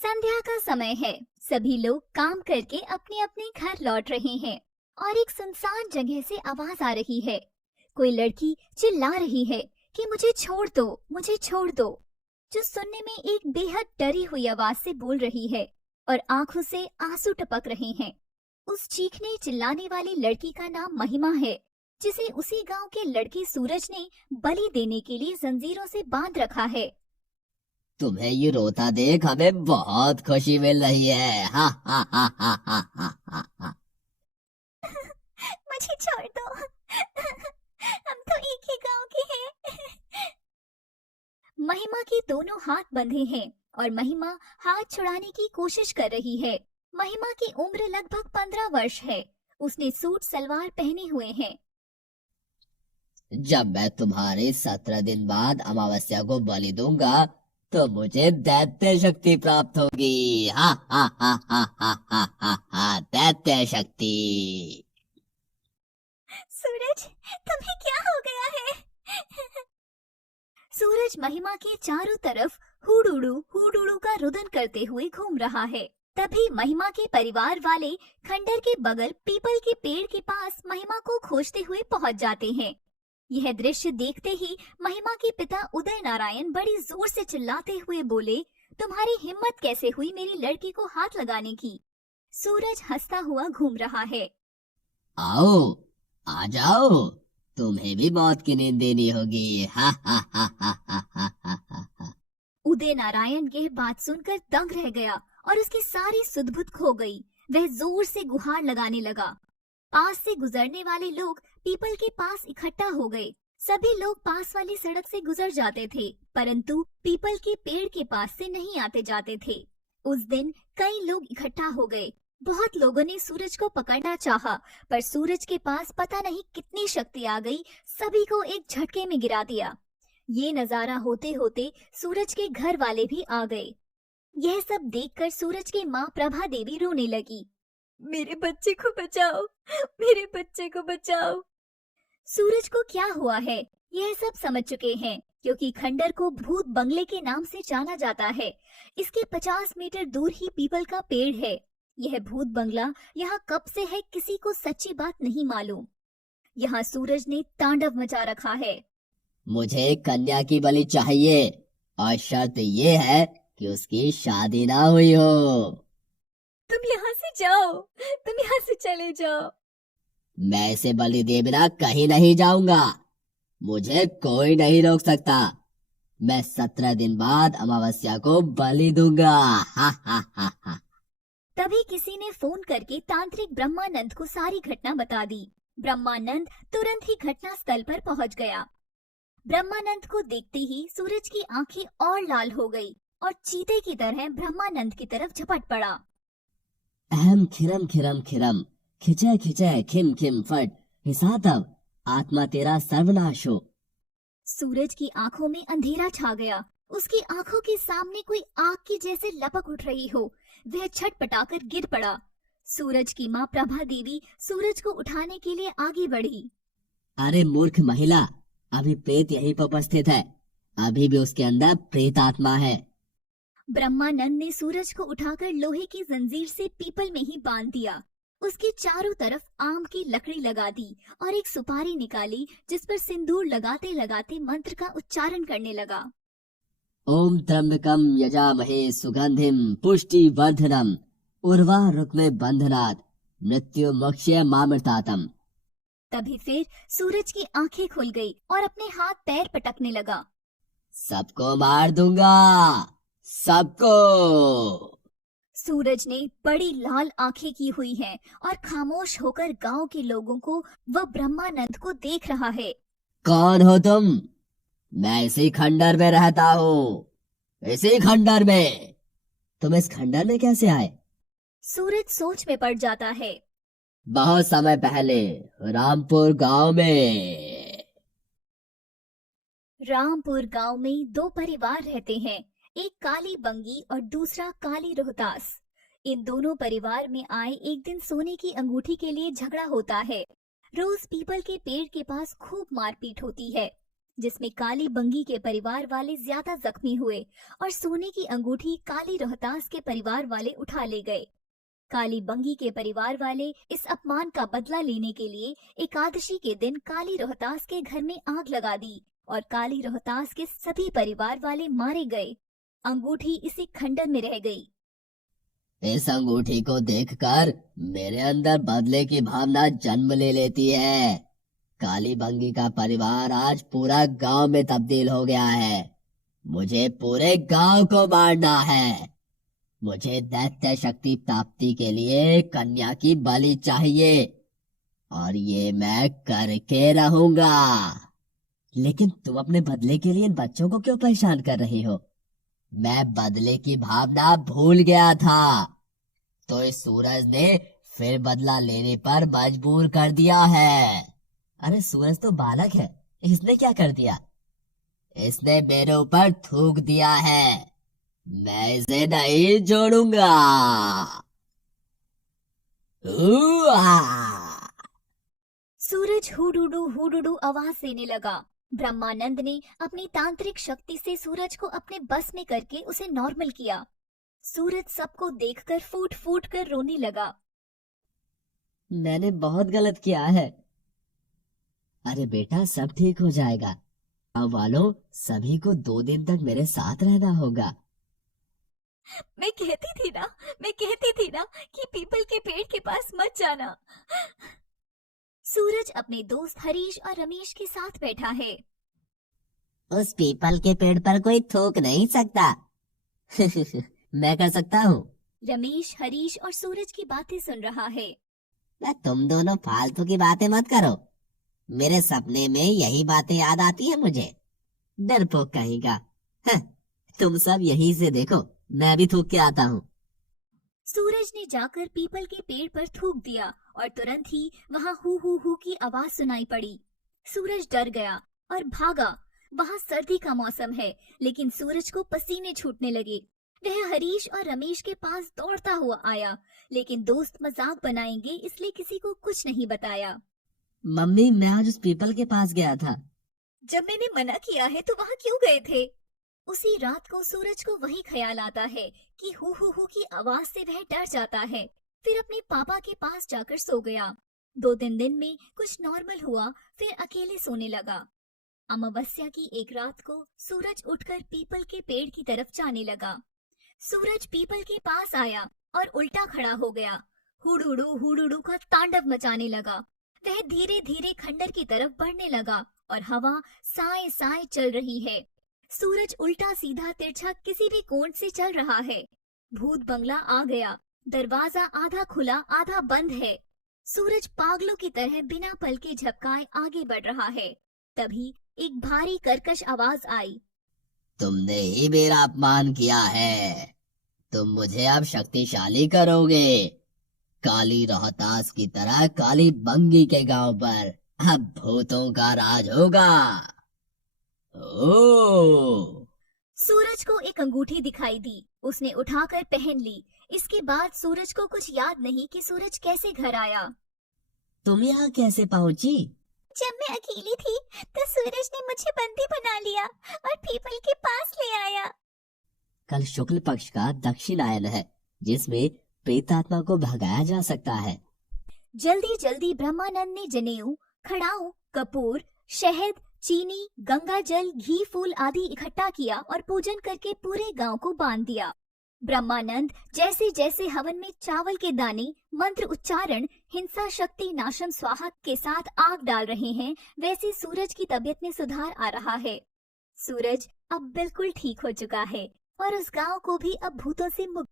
संध्या का समय है। सभी लोग काम करके अपने अपने घर लौट रहे हैं और एक सुनसान जगह से आवाज आ रही है। कोई लड़की चिल्ला रही है कि मुझे छोड़ दो, मुझे छोड़ दो, जो सुनने में एक बेहद डरी हुई आवाज से बोल रही है और आंखों से आंसू टपक रहे हैं। उस चीखने चिल्लाने वाली लड़की का नाम महिमा है, जिसे उसी गांव के लड़के सूरज ने बलि देने के लिए जंजीरों से बांध रखा है। तुम्हें ये रोता देख हमें बहुत खुशी मिल रही है। हा हा हा हा हा हा हा हा। मुझे छोड़ दो, हम तो एक ही गांव के हैं। महिमा के दोनों हाथ बंधे हैं और महिमा हाथ छुड़ाने की कोशिश कर रही है। महिमा की उम्र लगभग 15 वर्ष है। उसने सूट सलवार पहने हुए हैं। जब मैं तुम्हारे 17 दिन बाद अमावस्या को बलि दूंगा तो मुझे दैत्य शक्ति प्राप्त होगी। हा हा हा हा हा हा हा हा, दैत्य शक्ति। सूरज, तुम्हें क्या हो गया है? सूरज महिमा के चारों तरफ हुडुडू का रुदन करते हुए घूम रहा है। तभी महिमा के परिवार वाले खंडर के बगल पीपल के पेड़ के पास महिमा को खोजते हुए पहुंच जाते हैं। यह दृश्य देखते ही महिमा के पिता उदय नारायण बड़ी जोर से चिल्लाते हुए बोले, तुम्हारी हिम्मत कैसे हुई मेरी लड़की को हाथ लगाने की? सूरज हंसता हुआ घूम रहा है। आओ, आ जाओ, तुम्हें भी मौत की नींद देनी होगी। हा हा हा हा हा हा हा हा हा। उदय नारायण यह बात सुनकर दंग रह गया और उसकी सारी सुध-बुध खो गई। वह जोर से गुहार लगाने लगा। पास से गुजरने वाले लोग पीपल के पास इकट्ठा हो गए। सभी लोग पास वाली सड़क से गुजर जाते थे, परंतु पीपल के पेड़ के पास से नहीं आते जाते थे। उस दिन कई लोग इकट्ठा हो गए। बहुत लोगों ने सूरज को पकड़ना चाहा, पर सूरज के पास पता नहीं कितनी शक्ति आ गई, सभी को एक झटके में गिरा दिया। ये नजारा होते होते सूरज के घर वाले भी आ गए। यह सब देखकर सूरज की माँ प्रभा देवी रोने लगी। मेरे बच्चे को बचाओ, मेरे बच्चे को बचाओ। सूरज को क्या हुआ है यह सब समझ चुके हैं, क्योंकि खंडर को भूत बंगले के नाम से जाना जाता है। इसके 50 मीटर दूर ही पीपल का पेड़ है। यह भूत बंगला यहाँ कब से है किसी को सच्ची बात नहीं मालूम। यहाँ सूरज ने तांडव मचा रखा है। मुझे कन्या की बलि चाहिए और शर्त ये है कि उसकी शादी ना हुई हो। तुम यहाँ से जाओ, तुम यहाँ से चले जाओ। मैं इसे बलि दिए बिना कहीं नहीं जाऊंगा। मुझे कोई नहीं रोक सकता। मैं 17 दिन बाद अमावस्या को बलि दूंगा। हा हा हा हा। तभी किसी ने फोन करके तांत्रिक ब्रह्मानंद को सारी घटना बता दी। ब्रह्मानंद तुरंत ही घटना स्थल पर पहुंच गया। ब्रह्मानंद को देखते ही सूरज की आंखें और लाल हो गई और चीते की तरह ब्रह्मानंद की तरफ झपट पड़ा। अहम खिरम खिरम खिरम, खिंचे खिंचे खिम खिम फट, हिसातव, आत्मा तेरा सर्वनाश हो। सूरज की आंखों में अंधेरा छा गया। उसकी आंखों के सामने कोई आग की जैसे लपक उठ रही हो। वह छटपटाकर गिर पड़ा। सूरज की माँ प्रभा देवी सूरज को उठाने के लिए आगे बढ़ी। अरे मूर्ख महिला, अभी प्रेत यहीं पर उपस्थित है। अभी भी उसके अंदर प्रेत आत्मा है। ब्रह्मानंद ने सूरज को उठाकर लोहे की जंजीर से पीपल में ही बांध दिया। उसके चारों तरफ आम की लकड़ी लगा दी और एक सुपारी निकाली, जिस पर सिंदूर लगाते लगाते मंत्र का उच्चारण करने लगा। ओम त्र्यंबकम यजामहे सुगंधिम पुष्टिवर्धनम उर्वारुकमे बंधनात् मृत्यु मोक्षय मामृतातम। तभी फिर सूरज की आंखें खुल गई और अपने हाथ पैर पटकने लगा। सबको मार दूंगा, सबको। सूरज ने बड़ी लाल आंखें की हुई हैं और खामोश होकर गांव के लोगों को व ब्रह्मानंद को देख रहा है। कौन हो तुम? मैं इसी खंडर में रहता हूँ, इसी खंडर में। तुम इस खंडर में कैसे आए? सूरज सोच में पड़ जाता है। बहुत समय पहले रामपुर गांव में दो परिवार रहते हैं, एक काली बंगी और दूसरा काली रोहतास। इन दोनों परिवार में आए एक दिन सोने की अंगूठी के लिए झगड़ा होता है। रोज पीपल के पेड़ के पास खूब मारपीट होती है। जिसमें काली बंगी के परिवार वाले ज्यादा जख्मी हुए और सोने की अंगूठी काली रोहतास के परिवार वाले उठा ले गए। काली बंगी के परिवार वाले इस अपमान का बदला लेने के लिए एकादशी के दिन काली रोहतास के घर में आग लगा दी और काली रोहतास के सभी परिवार वाले मारे गए। अंगूठी इसी खंडर में रह गई। इस अंगूठी को देखकर मेरे अंदर बदले की भावना जन्म ले लेती है। काली बंगी का परिवार आज पूरा गांव में तब्दील हो गया है। मुझे पूरे गांव को मारना है। मुझे दैत्य शक्ति प्राप्ति के लिए कन्या की बलि चाहिए और ये मैं करके रहूंगा। लेकिन तुम अपने बदले के लिए इन बच्चों को क्यों परेशान कर रही हो? मैं बदले की भावना भूल गया था, तो इस सूरज ने फिर बदला लेने पर मजबूर कर दिया है। अरे सूरज तो बालक है, इसने क्या कर दिया? इसने मेरे ऊपर थूक दिया है। मैं इसे नहीं छोड़ूंगा। सूरज हुडुडू आवाज देने लगा। ब्रह्मानंद ने अपनी तांत्रिक शक्ति से सूरज को अपने बस में करके उसे नॉर्मल किया। सूरज सबको देखकर फूट फूट कर रोने लगा। मैंने बहुत गलत किया है। अरे बेटा, सब ठीक हो जाएगा। अब वालों, सभी को 2 दिन तक मेरे साथ रहना होगा। मैं कहती थी ना कि पीपल के पेड़ के पास मत जाना। सूरज अपने दोस्त हरीश और रमेश के साथ बैठा है। उस पीपल के पेड़ पर कोई थूक नहीं सकता। मैं कर सकता हूँ। रमेश हरीश और सूरज की बातें सुन रहा है। तुम दोनों फालतू की बातें मत करो। मेरे सपने में यही बातें याद आती है मुझे। डरपोक कहीं का। तुम सब यहीं से देखो, मैं भी थूक के आता हूँ। सूरज ने जाकर पीपल के पेड़ पर थूक दिया और तुरंत ही वहाँ हु की आवाज सुनाई पड़ी। सूरज डर गया और भागा। वहाँ सर्दी का मौसम है, लेकिन सूरज को पसीने छूटने लगे। वह हरीश और रमेश के पास दौड़ता हुआ आया, लेकिन दोस्त मजाक बनाएंगे इसलिए किसी को कुछ नहीं बताया। मम्मी, मैं आज उस पीपल के पास गया था। जब मैंने मना किया है तो वहाँ क्यों गए थे? उसी रात को सूरज को वही ख्याल आता है कि हु की आवाज से वह डर जाता है। फिर अपने पापा के पास जाकर सो गया। 2-3 दिन में कुछ नॉर्मल हुआ, फिर अकेले सोने लगा। अमावस्या की एक रात को सूरज उठकर पीपल के पेड़ की तरफ जाने लगा। सूरज पीपल के पास आया और उल्टा खड़ा हो गया। हुडुडू का तांडव मचाने लगा। वह धीरे धीरे खंडर की तरफ बढ़ने लगा और हवा साए साए चल रही है। सूरज उल्टा सीधा तिरछा किसी भी कोण से चल रहा है। भूत बंगला आ गया। दरवाजा आधा खुला आधा बंद है। सूरज पागलों की तरह बिना पल के झपकाए आगे बढ़ रहा है। तभी एक भारी कर्कश आवाज आई। तुमने ही मेरा अपमान किया है। तुम मुझे अब शक्तिशाली करोगे। काली रोहतास की तरह काली बंगी के गांव पर अब भूतों का राज होगा। ओ! सूरज को एक अंगूठी दिखाई दी। उसने उठाकर पहन ली। इसके बाद सूरज को कुछ याद नहीं कि सूरज कैसे घर आया। तुम यहाँ कैसे पहुँची? जब मैं अकेली थी तो सूरज ने मुझे बंदी बना लिया और पीपल के पास ले आया। कल शुक्ल पक्ष का दक्षिणायन है, जिसमें प्रेतात्मा को भगाया जा सकता है। जल्दी जल्दी ब्रह्मानंद ने जनेऊ, खड़ाऊ, कपूर, शहद, चीनी, गंगा जल, घी, फूल आदि इकट्ठा किया और पूजन करके पूरे गांव को बांध दिया। ब्रह्मानंद जैसे जैसे हवन में चावल के दाने, मंत्र उच्चारण, हिंसा शक्ति नाशम स्वाहा के साथ आग डाल रहे हैं, वैसे सूरज की तबीयत में सुधार आ रहा है। सूरज अब बिल्कुल ठीक हो चुका है और उस गांव को भी अब भूतों से मुक्त